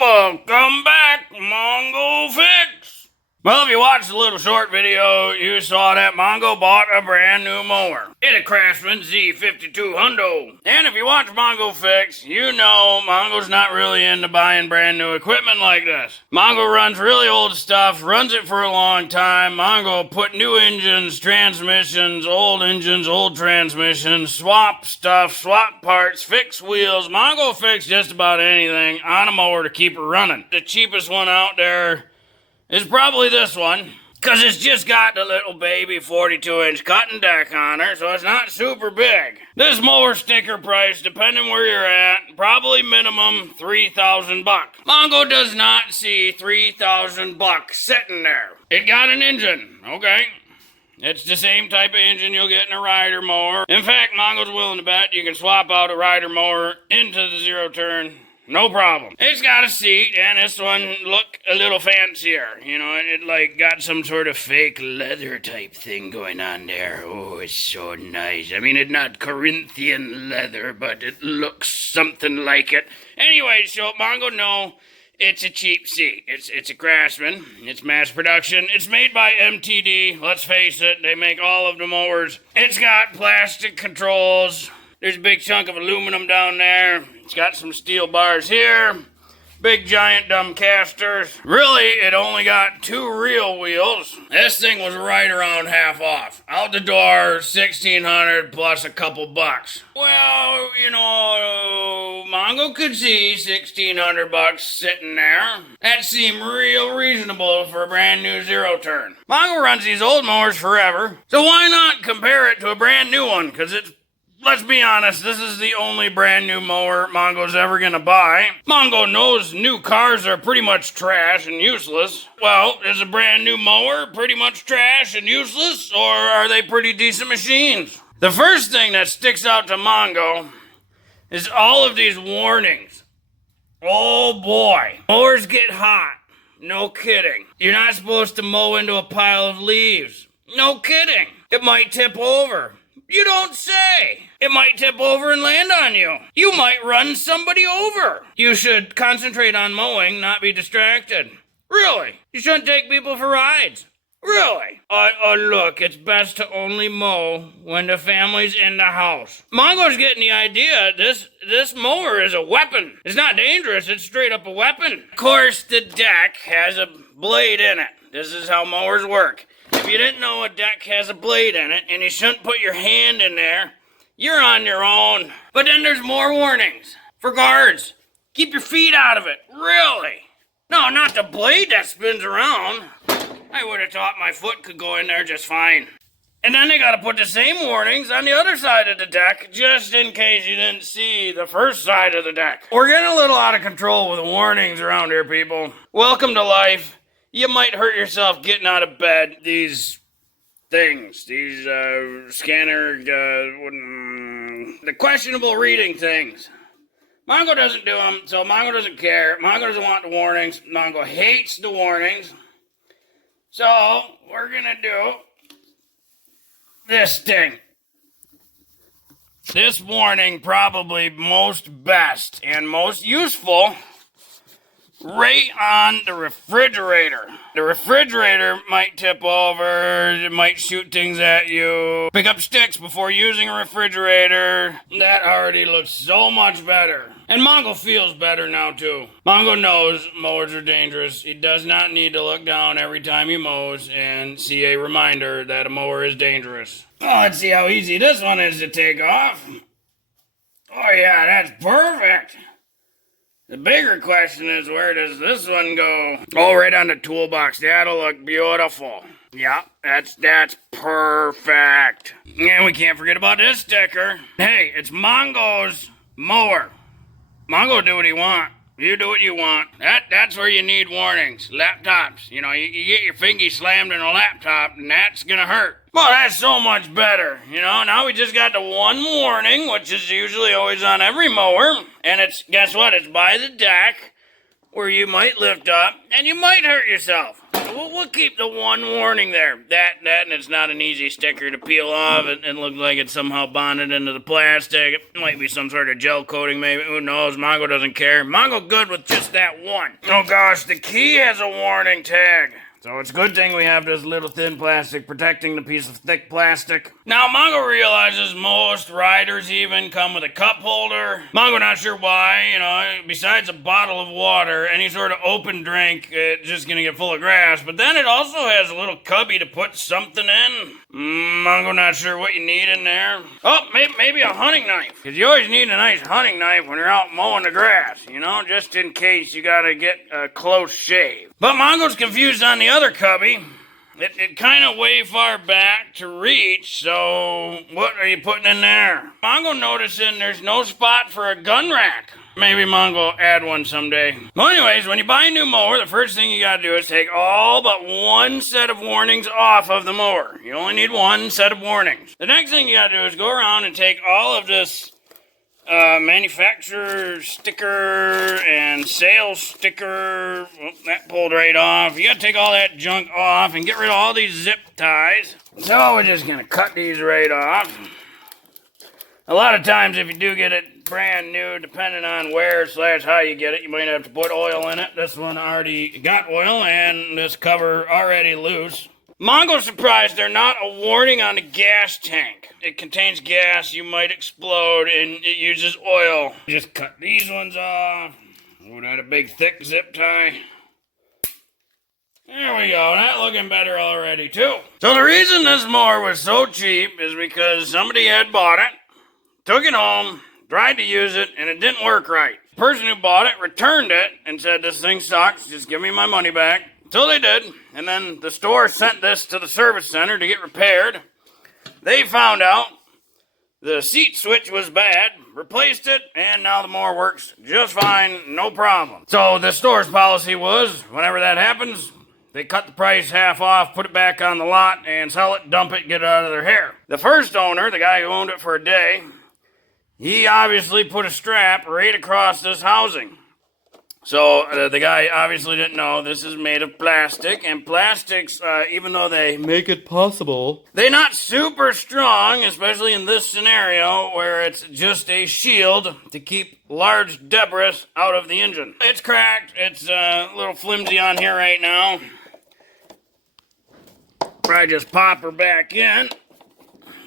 Welcome back, Mongo Fix. Well, if you watched the little short video, you saw that Mongo bought a brand new mower. It's a Craftsman Z5200. And if you watch Mongo Fix, you know Mongo's not really into buying brand new equipment like this. Mongo runs really old stuff, runs it for a long time. Mongo put new engines, transmissions, old transmissions, swap stuff, swap parts, fix wheels. Mongo fix just about anything on a mower to keep it running. The cheapest one out there is probably this one, because it's just got the little baby 42-inch cutting deck on her, so it's not super big. This mower sticker price, depending where you're at, probably minimum $3,000. Mongo does not see $3,000 sitting there. It got an engine, okay? It's the same type of engine you'll get in a rider mower. In fact, Mongo's willing to bet you can swap out a rider mower into the zero turn. No problem. It's got a seat, and this one look a little fancier. You know, it like got some sort of fake leather type thing going on there. Oh, it's so nice. I mean, it's not Corinthian leather, but it looks something like it. Anyway, so Mongo, no, it's a cheap seat. It's a Craftsman. It's mass production. It's made by MTD. Let's face it, they make all of the mowers. It's got plastic controls. There's a big chunk of aluminum down there. It's got some steel bars here. Big giant dumb casters. Really, it only got 2 real wheels. This thing was right around half off. Out the door, $1,600 plus a couple bucks. Well, you know, Mongo could see $1,600 sitting there. That seemed real reasonable for a brand new zero turn. Mongo runs these old mowers forever, so why not compare it to a brand new one? Because let's be honest, this is the only brand new mower Mongo's ever gonna buy. Mongo knows new cars are pretty much trash and useless. Well, is a brand new mower pretty much trash and useless, or are they pretty decent machines? The first thing that sticks out to Mongo is all of these warnings. Oh boy. Mowers get hot. No kidding. You're not supposed to mow into a pile of leaves. No kidding. It might tip over. You don't say. It might tip over and land on you. You might run somebody over. You should concentrate on mowing, not be distracted. Really? You shouldn't take people for rides. Really? Look, it's best to only mow when the family's in the house. Mongo's getting the idea. This mower is a weapon. It's not dangerous, it's straight up a weapon. Of course, the deck has a blade in it. This is how mowers work. If you didn't know, a deck has a blade in it, and you shouldn't put your hand in there, you're on your own. But then there's more warnings. For guards, keep your feet out of it. Really? No, not the blade that spins around. I would have thought my foot could go in there just fine. And then they gotta put the same warnings on the other side of the deck, just in case you didn't see the first side of the deck. We're getting a little out of control with the warnings around here, people. Welcome to life. You might hurt yourself getting out of bed. These things, these scanner, the questionable reading things. Mongo doesn't do them, so Mongo doesn't care. Mongo doesn't want the warnings. Mongo hates the warnings. So, we're gonna do this thing. This warning probably most best and most useful right on the refrigerator. The refrigerator might tip over, it might shoot things at you. Pick up sticks before using a refrigerator. That already looks so much better. And Mongo feels better now too. Mongo knows mowers are dangerous. He does not need to look down every time he mows and see a reminder that a mower is dangerous. Oh, let's see how easy this one is to take off. Oh yeah, that's perfect. The bigger question is, where does this one go? Oh, right on the toolbox. That'll look beautiful. Yeah, that's perfect. And we can't forget about this sticker. Hey, it's Mongo's mower. Mongo do what he want. You do what you want. That's where you need warnings. Laptops. You know, you get your fingy slammed in a laptop, and that's gonna hurt. Well, that's so much better. You know, now we just got the one warning, which is usually always on every mower. And it's, guess what? It's by the deck, where you might lift up, and you might hurt yourself. we'll keep the one warning there. That, and it's not an easy sticker to peel off and look like it's somehow bonded into the plastic. It might be some sort of gel coating, maybe. Who knows? Mongo doesn't care. Mongo good with just that one. Oh gosh, the key has a warning tag. So it's a good thing we have this little thin plastic protecting the piece of thick plastic. Now, Mongo realizes most riders even come with a cup holder. Mongo not sure why, besides a bottle of water, any sort of open drink, it's just gonna get full of grass. But then it also has a little cubby to put something in. Mongo not sure what you need in there. Oh, maybe a hunting knife. Because you always need a nice hunting knife when you're out mowing the grass, just in case you gotta get a close shave. But Mongo's confused on the other cubby. It kind of way far back to reach, so what are you putting in there? Mongo noticing there's no spot for a gun rack. Maybe Mongo add one someday. Well, anyways, when you buy a new mower, the first thing you gotta do is take all but one set of warnings off of the mower. You only need one set of warnings. The next thing you gotta do is go around and take all of this manufacturer sticker and sales sticker. Well, that pulled right off. You gotta take all that junk off and get rid of all these zip ties. So we're just gonna cut these right off. A lot of times if you do get it brand new, depending on where / how you get it, you might have to put oil in it. This one already got oil and this cover already loose. Mongo's surprised they're not a warning on the gas tank. It contains gas, you might explode, and it uses oil. Just cut these ones off. Oh, that a big thick zip tie. There we go, that looking better already too. So the reason this mower was so cheap is because somebody had bought it, took it home, tried to use it, and it didn't work right. The person who bought it returned it and said, "This thing sucks, just give me my money back." So they did, and then the store sent this to the service center to get repaired. They found out the seat switch was bad, replaced it, and now the mower works just fine, no problem. So the store's policy was, whenever that happens, they cut the price half off, put it back on the lot, and sell it, dump it, get it out of their hair. The first owner, the guy who owned it for a day, he obviously put a strap right across this housing. So the guy obviously didn't know this is made of plastic, and plastics, even though they make it possible, they're not super strong, especially in this scenario where it's just a shield to keep large debris out of the engine. It's cracked, it's a little flimsy on here right now. Probably just pop her back in.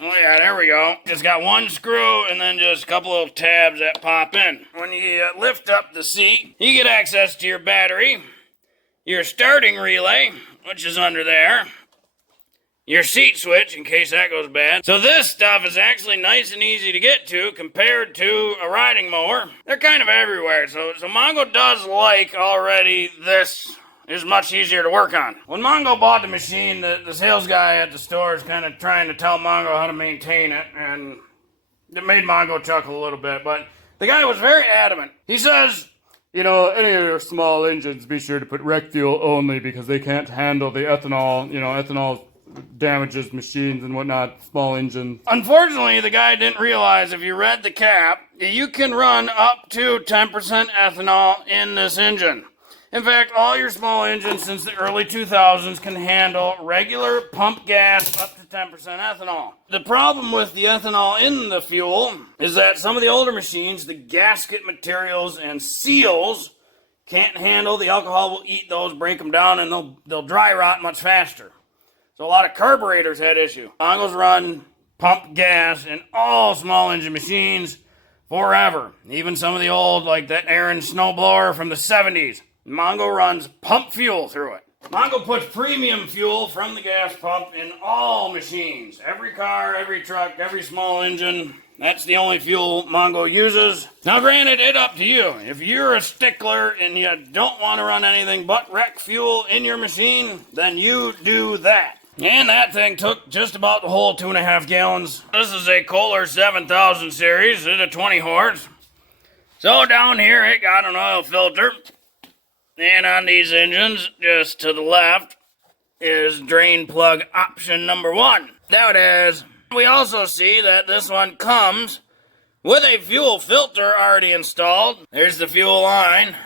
Oh yeah, there we go. Just got one screw and then just a couple little tabs that pop in. When you lift up the seat, you get access to your battery, your starting relay, which is under there, your seat switch in case that goes bad. So this stuff is actually nice and easy to get to compared to a riding mower. They're kind of everywhere, so Mongo does like already this is much easier to work on. When Mongo bought the machine, the sales guy at the store is kind of trying to tell Mongo how to maintain it, and it made Mongo chuckle a little bit, but the guy was very adamant. He says, any of your small engines, be sure to put rec fuel only because they can't handle the ethanol. Ethanol damages machines and whatnot, small engines. Unfortunately, the guy didn't realize if you read the cap, you can run up to 10% ethanol in this engine. In fact, all your small engines since the early 2000s can handle regular pump gas up to 10% ethanol. The problem with the ethanol in the fuel is that some of the older machines, the gasket materials and seals, can't handle. The alcohol will eat those, break them down, and they'll dry rot much faster. So a lot of carburetors had issue. Mongos run pump gas in all small engine machines forever. Even some of the old, like that Aaron snowblower from the 70s. Mongo runs pump fuel through it. Mongo puts premium fuel from the gas pump in all machines. Every car, every truck, every small engine. That's the only fuel Mongo uses. Now granted, it's up to you. If you're a stickler and you don't want to run anything but rec fuel in your machine, then you do that. And that thing took just about the whole 2.5 gallons. This is a Kohler 7000 series. It's a 20 horse. So down here, it got an oil filter. And on these engines, just to the left, is drain plug option number 1. There it is. We also see that this one comes with a fuel filter already installed. There's the fuel line.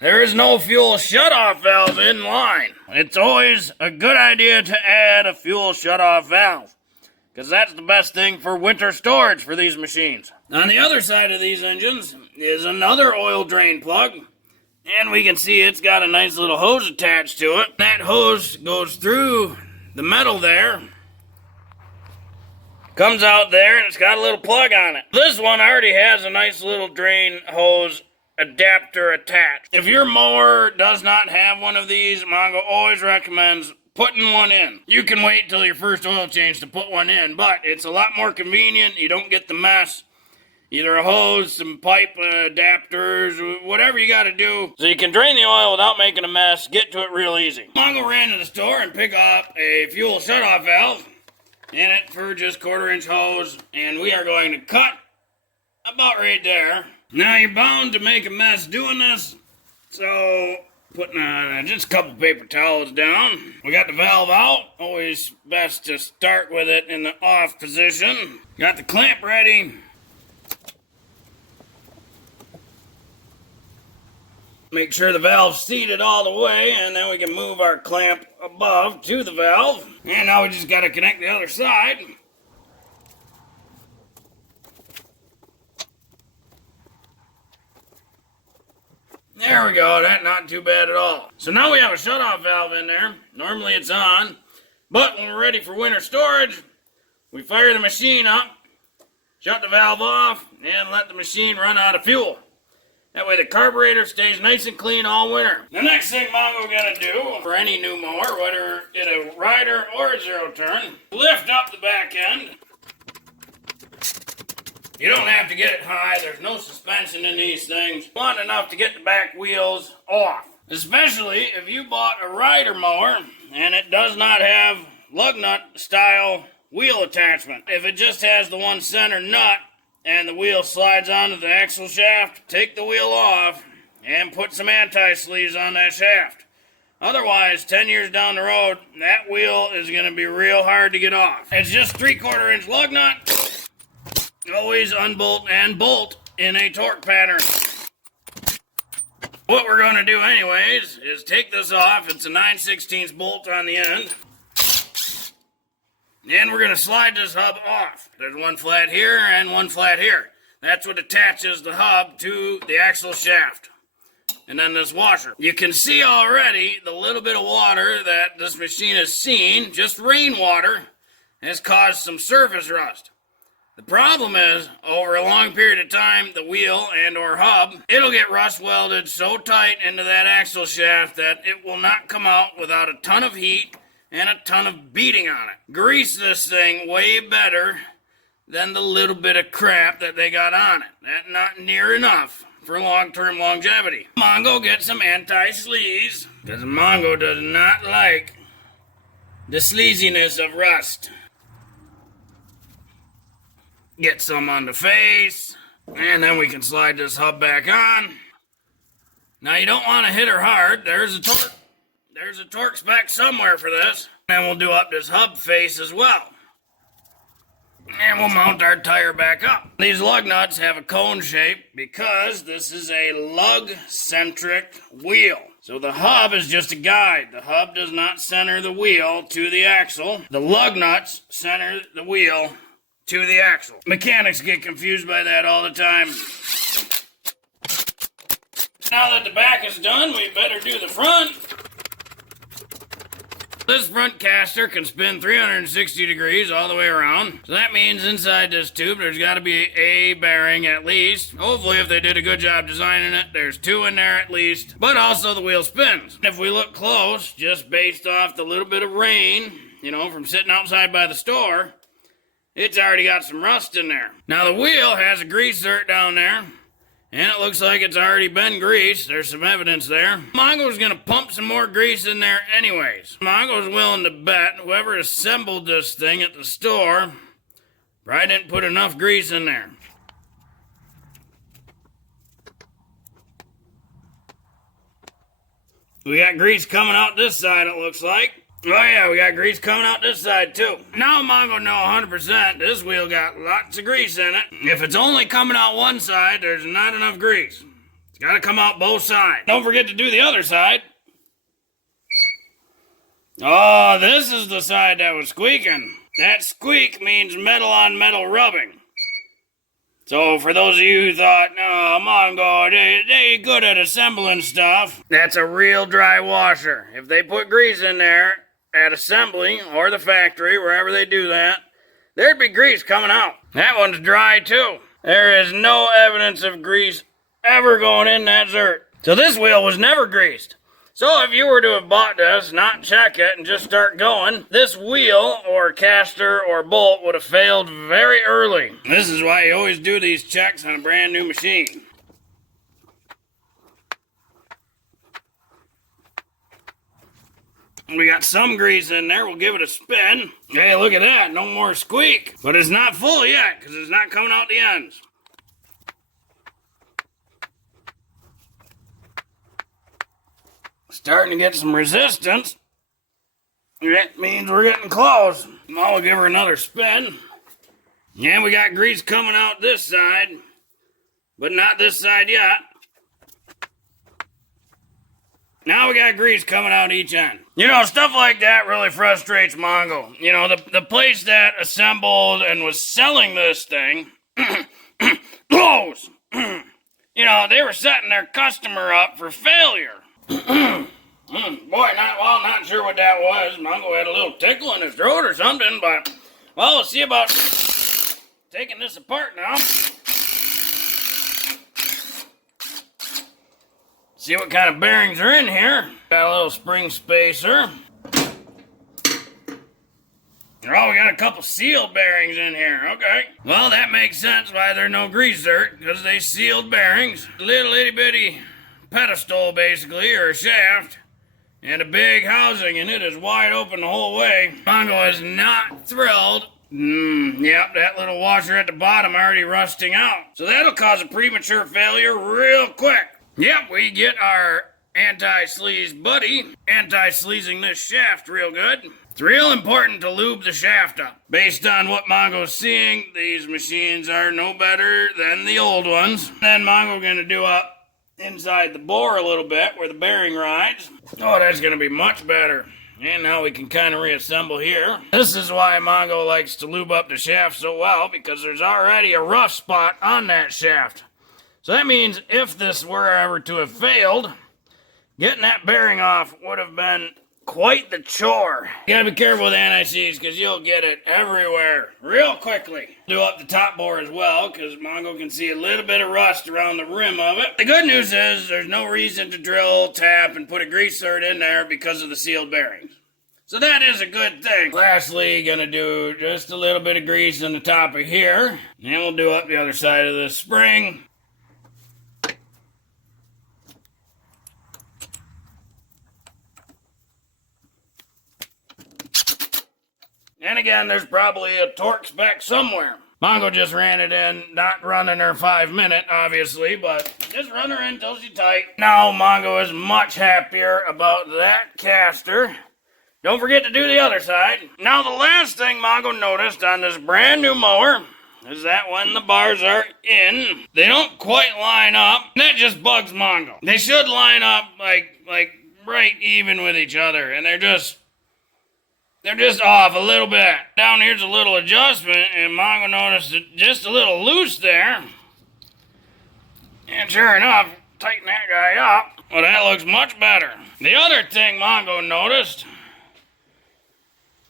there is no fuel shutoff valve in line. It's always a good idea to add a fuel shutoff valve, because that's the best thing for winter storage for these machines. On the other side of these engines is another oil drain plug, and we can see it's got a nice little hose attached to it. That hose goes through the metal there, comes out there, and it's got a little plug on it. This one already has a nice little drain hose adapter attached. If your mower does not have one of these, Mongo always recommends putting one in. You can wait till your first oil change to put one in, but it's a lot more convenient. You don't get the mess. Either a hose, some pipe adapters, whatever you got to do, so you can drain the oil without making a mess, get to it real easy. Mongo ran to the store and picked up a fuel shutoff valve in it for just 1/4 inch hose, and we are going to cut about right there. Now you're bound to make a mess doing this, so putting just a couple paper towels down. We got the valve out. Always best to start with it in the off position. Got the clamp ready. Make sure the valve's seated all the way, and then we can move our clamp above to the valve. And now we just got to connect the other side. There we go, that's not too bad at all. So now we have a shutoff valve in there. Normally it's on, but when we're ready for winter storage, we fire the machine up, shut the valve off, and let the machine run out of fuel. That way the carburetor stays nice and clean all winter. The next thing Mongo gonna do for any new mower, whether it's a rider or a zero turn, lift up the back end. You don't have to get it high. There's no suspension in these things. You want enough to get the back wheels off. Especially if you bought a rider mower and it does not have lug nut style wheel attachment. If it just has the one center nut and the wheel slides onto the axle shaft, take the wheel off and put some anti-sleeves on that shaft. Otherwise, 10 years down the road, that wheel is going to be real hard to get off. It's just 3/4 inch lug nut. Always unbolt and bolt in a torque pattern. What we're going to do anyways is take this off. It's a 9/16 bolt on the end. And we're going to slide this hub off. There's one flat here and one flat here. That's what attaches the hub to the axle shaft. And then this washer. You can see already the little bit of water that this machine has seen, just rainwater, has caused some surface rust. The problem is, over a long period of time, the wheel and or hub, it'll get rust welded so tight into that axle shaft that it will not come out without a ton of heat and a ton of beating on it. Grease this thing way better than the little bit of crap that they got on it. That's not near enough for long-term longevity. Mongo get some anti-sleaze, because Mongo does not like the sleaziness of rust. Get some on the face, and then we can slide this hub back on. Now you don't want to hit her hard. There's a torque spec somewhere for this. And we'll do up this hub face as well. And we'll mount our tire back up. These lug nuts have a cone shape because this is a lug-centric wheel. So the hub is just a guide. The hub does not center the wheel to the axle. The lug nuts center the wheel to the axle. Mechanics get confused by that all the time. Now that the back is done, we better do the front. This front caster can spin 360 degrees all the way around. So that means inside this tube there's got to be a bearing at least. Hopefully, if they did a good job designing it, there's 2 in there at least. But also the wheel spins. If we look close, just based off the little bit of rain, from sitting outside by the store, it's already got some rust in there. Now the wheel has a grease zert down there, and it looks like it's already been greased. There's some evidence there. Mongo's gonna pump some more grease in there anyways. Mongo's willing to bet whoever assembled this thing at the store probably didn't put enough grease in there. We got grease coming out this side, it looks like. Oh yeah, we got grease coming out this side too. Now Mongo know 100% this wheel got lots of grease in it. If it's only coming out one side, there's not enough grease. It's Gotta come out both sides. Don't forget to do the other side. Oh, this is the side that was squeaking. That squeak means metal on metal rubbing. So for those of you who thought, oh, Mongo, they good at assembling stuff, that's a real dry washer. If they put grease in there at assembly or the factory, wherever they do that, there'd be grease coming out. That one's dry too. There is no evidence of grease ever going in that dirt. So this wheel was never greased. So if you were to have bought this, not check it, and just start going, this wheel or caster or bolt would have failed very early. This is why you always do these checks on a brand new machine. We got some grease in there. We'll give it a spin. Hey, look at that. No more squeak. But it's not full yet because it's not coming out the ends. Starting to get some resistance. That means we're getting close. Now we'll give her another spin. Yeah, we got grease coming out this side, but not this side yet. Now we got grease coming out each end. You know, stuff like that really frustrates Mongo. You know, the place that assembled and was selling this thing closed. You know, they were setting their customer up for failure. Boy, not sure what that was. Mongo had a little tickle in his throat or something, but, well, we'll see about taking this apart now. See what kind of bearings are in here. Got a little spring spacer. Oh, we got a couple sealed bearings in here. Okay. Well, that makes sense why there's no grease dirt, because they sealed bearings. Little itty bitty pedestal, basically, or a shaft, and a big housing, and it is wide open the whole way. Mongo is not thrilled. Yep, that little washer at the bottom already rusting out. So that'll cause a premature failure real quick. Yep, we get our anti-sleaze buddy anti-sleazing this shaft real good. It's real important to lube the shaft up. Based on what Mongo's seeing, these machines are no better than the old ones. Then Mongo's gonna do up inside the bore a little bit where the bearing rides. Oh, that's going to be much better. And now we can kind of reassemble here. This is why Mongo likes to lube up the shaft so well, because there's already a rough spot on that shaft. So that means if this were ever to have failed, getting that bearing off would have been quite the chore. You gotta be careful with anti-seize because you'll get it everywhere real quickly. Do up the top bore as well because Mongo can see a little bit of rust around the rim of it. The good news is there's no reason to drill, tap, and put a grease zert in there because of the sealed bearings. So that is a good thing. Lastly, gonna do just a little bit of grease on the top of here. And we'll do up the other side of this spring. And again, there's probably a torque spec somewhere. Mongo just ran it in, not running her 5 minute, obviously, but just run her in until she's tight. Now Mongo is much happier about that caster. Don't forget to do the other side. Now the last thing Mongo noticed on this brand new mower is that when the bars are in, they don't quite line up. That just bugs Mongo. They should line up like right even with each other, and they're just off a little bit. Down here's a little adjustment, and Mongo noticed it just a little loose there. And sure enough, tighten that guy up. Well, that looks much better. The other thing Mongo noticed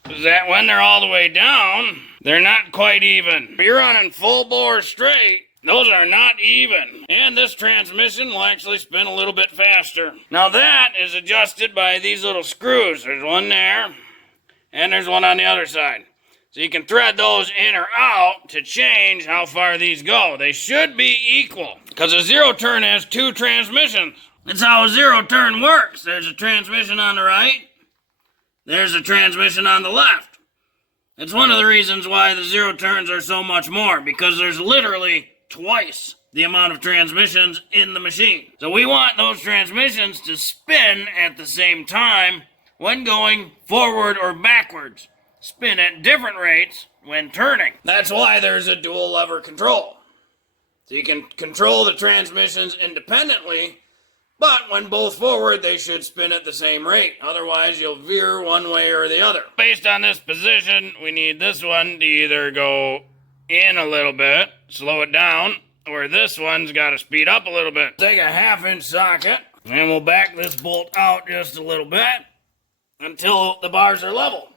is that when they're all the way down, they're not quite even. If you're running full bore straight, those are not even. And this transmission will actually spin a little bit faster. Now that is adjusted by these little screws. There's one there. And there's one on the other side. So you can thread those in or out to change how far these go. They should be equal, because a zero turn has two transmissions. That's how a zero turn works. There's a transmission on the right. There's a transmission on the left. It's one of the reasons why the zero turns are so much more, because there's literally twice the amount of transmissions in the machine. So we want those transmissions to spin at the same time when going forward or backwards. Spin at different rates when turning. That's why there's a dual lever control. So you can control the transmissions independently, but when both forward, they should spin at the same rate. Otherwise, you'll veer one way or the other. Based on this position, we need this one to either go in a little bit, slow it down, or this one's got to speed up a little bit. Take a 1/2-inch socket, and we'll back this bolt out just a little bit until the bars are level.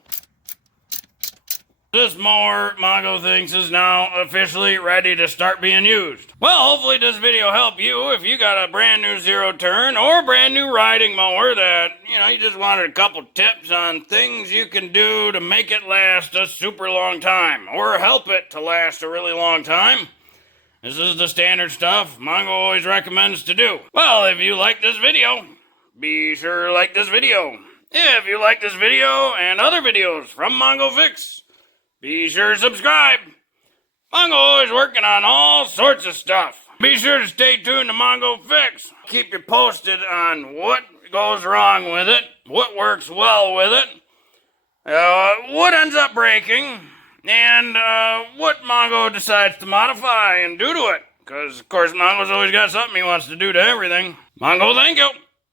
This mower, Mongo thinks, is now officially ready to start being used. Well, hopefully this video helped you if you got a brand new zero turn or brand new riding mower that, you just wanted a couple tips on things you can do to make it last a super long time or help it to last a really long time. This is the standard stuff Mongo always recommends to do. Well, if you like this video, be sure to like this video. If you like this video and other videos from Mongo Fix, be sure to subscribe. Mongo always working on all sorts of stuff. Be sure to stay tuned to Mongo Fix. Keep you posted on what goes wrong with it, what works well with it, what ends up breaking, and what Mongo decides to modify and do to it. Because, of course, Mongo's always got something he wants to do to everything. Mongo, thank you.